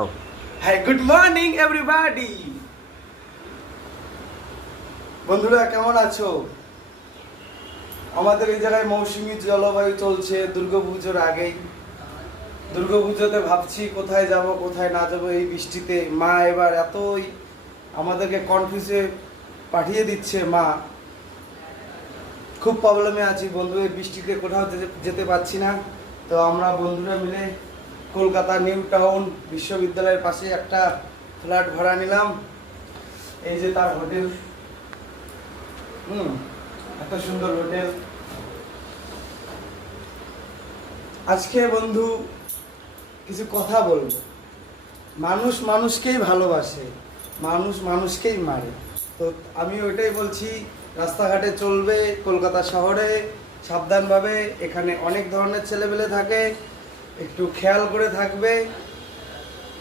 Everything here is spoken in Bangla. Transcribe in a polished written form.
Oh. Hi good morning everybody. বন্ধুরা কেমন আছো? আমাদের এই জায়গায় মৌসুমী জলবায়ু চলছে দুর্গাপুজোর আগেই। দুর্গাপুজোতে ভাবছি কোথায় যাব কোথায় না যাব এই বৃষ্টিতে। মা এবার এতই আমাদেরকে কনফিউজে পাঠিয়ে দিচ্ছে। মা খুব প্রবলেমে আছি বন্ধু, এই বৃষ্টিতে কোথাও যেতে পারছি না। তো আমরা বন্ধুরা মিলে কলকাতা নিউ টাউন বিশ্ববিদ্যালয়ের পাশে একটা ফ্ল্যাট ভাড়া নিলাম। এই যে তার হোটেল, এত সুন্দর হোটেল। আজকে বন্ধু কিছু কথা বলবো। মানুষ মানুষকেই ভালোবাসে, মানুষ মানুষকেই মারে। তো আমি ওইটাই বলছি, রাস্তাঘাটে চলবে কলকাতা শহরে সাবধানভাবে। এখানে অনেক ধরনের ছেলেপেলে থাকে, একটু খেয়াল করে থাকবে।